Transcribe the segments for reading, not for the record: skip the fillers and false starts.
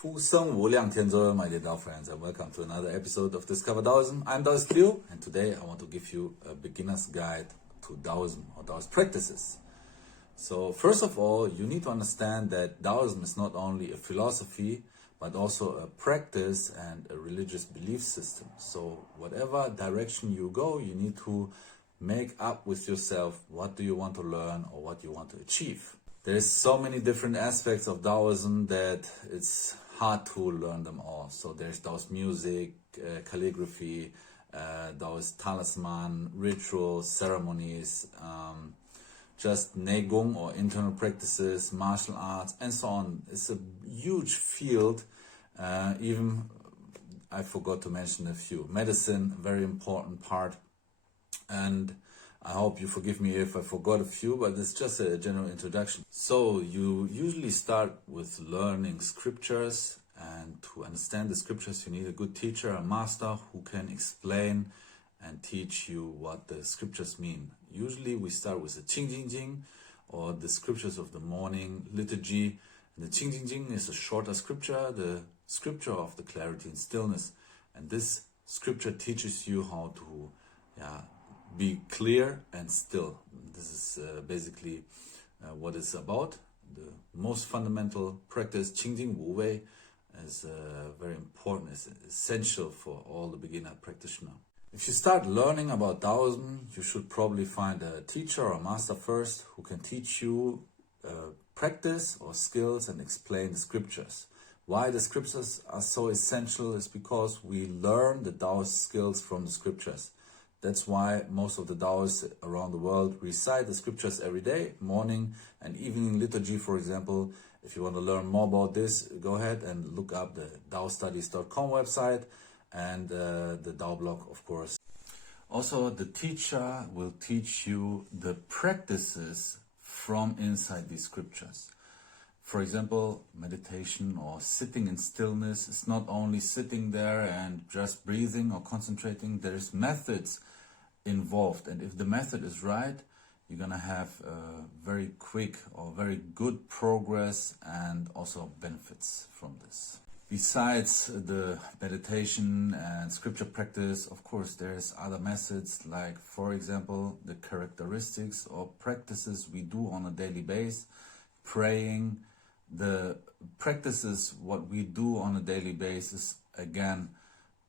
Fu Seng Wu Liang Tian Zhe, my dear Dao friends, and welcome to another episode of Discover Daoism. I'm Daoist Liu, and today I want to give you a beginner's guide to Daoism or Daoist practices. So first of all, you need to understand that Daoism is not only a philosophy, but also a practice and a religious belief system. So whatever direction you go, you need to make up with yourself what do you want to learn or what you want to achieve. There's so many different aspects of Daoism that it's hard to learn them all. So there's Daoist music, calligraphy, Daoist talisman, rituals, ceremonies, just Neigong or internal practices, martial arts, and so on. It's a huge field. Even I forgot to mention a few. Medicine, very important part. And I hope you forgive me if I forgot a few, but it's just a general introduction. So you usually start with learning scriptures, and to understand the scriptures you need a good teacher, a master who can explain and teach you what the scriptures mean. Usually we start with the Qing Jing Jing, or the scriptures of the morning liturgy. And the Qing Jing Jing is a shorter scripture, the scripture of the clarity and stillness. And this scripture teaches you how to be clear and still. This is basically what it's about. The most fundamental practice, Qingjing Wu Wei, is very important, is essential for all the beginner practitioner. If you start learning about Taoism, you should probably find a teacher or a master first who can teach you practice or skills and explain the scriptures. Why the scriptures are so essential is because we learn the Taoist skills from the scriptures. That's why most of the Taoists around the world recite the scriptures every day, morning and evening liturgy, for example. If you want to learn more about this, go ahead and look up the daostudies.com website and the Dao blog, of course. Also, the teacher will teach you the practices from inside these scriptures. For example, meditation or sitting in stillness is not only sitting there and just breathing or concentrating. There's methods involved, and if the method is right, you're gonna have very quick or very good progress and also benefits from this. Besides the meditation and scripture practice, of course, there's other methods, like, for example, the characteristics or practices we do on a daily basis, praying. The practices, what we do on a daily basis, again,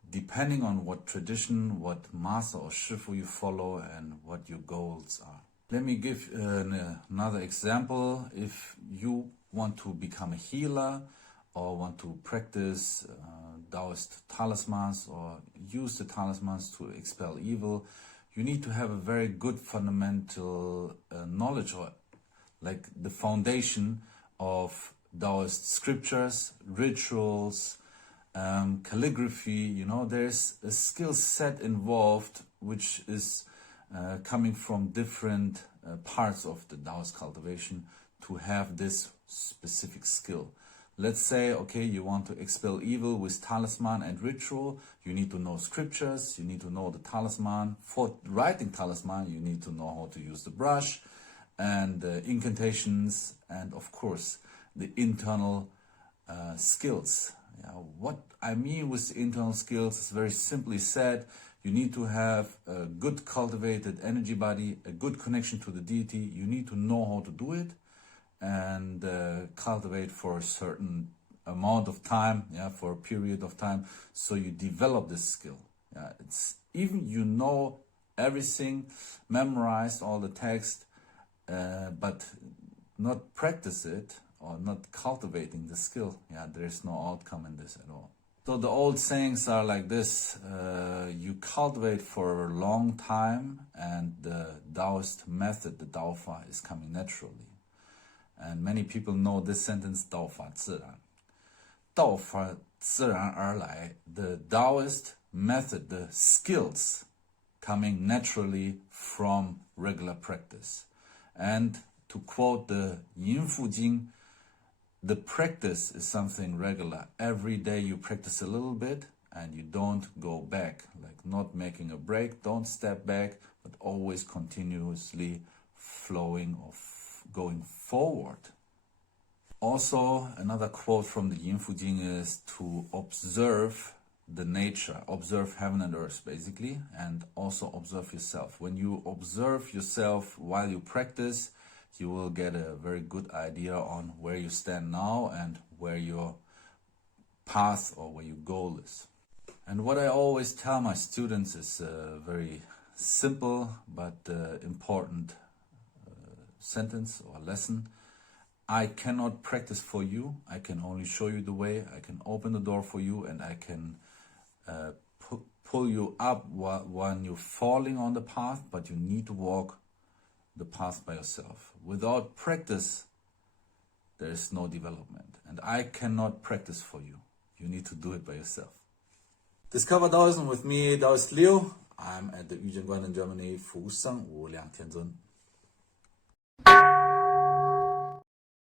depending on what tradition, what master or shifu you follow, and what your goals are. Let me give another example. If you want to become a healer or want to practice Daoist talismans or use the talismans to expel evil, you need to have a very good fundamental knowledge, or like the foundation of Daoist scriptures, rituals, calligraphy. There's a skill set involved which is coming from different parts of the Daoist cultivation to have this specific skill. Let's say, okay, you want to expel evil with talisman and ritual. You need to know scriptures, you need to know the talisman. For writing talisman, you need to know how to use the brush and incantations, and of course the internal skills. What I mean with the internal skills is very simply said. You need to have a good cultivated energy body, a good connection to the deity. You need to know how to do it and cultivate for a certain amount of time, for a period of time, so you develop this skill. It's even you know everything, memorized all the text, but not practice it or not cultivating the skill, there's no outcome in this at all. So the old sayings are like this: you cultivate for a long time, and the Daoist method, the Daofa, is coming naturally. And many people know this sentence, 道法自然. 道法自然而来, the Daoist method, the skills coming naturally from regular practice. And to quote the Yin Fu Jing, the practice is something regular. Every day you practice a little bit and you don't go back, like not making a break, don't step back, but always continuously flowing or going forward. Also, another quote from the Yin Fu Jing is to observe the nature, observe heaven and earth basically, and also observe yourself. When you observe yourself while you practice, you will get a very good idea on where you stand now and where your path or where your goal is. And what I always tell my students is a very simple but important sentence or lesson. I cannot practice for you. I can only show you the way. I can open the door for you, and I can pull you up when you're falling on the path, but you need to walk the path by yourself. Without practice, there is no development. And I cannot practice for you. You need to do it by yourself. Discover Daoism with me, Daoist Leo. I'm at the Wudang in Germany. 福生无量天尊。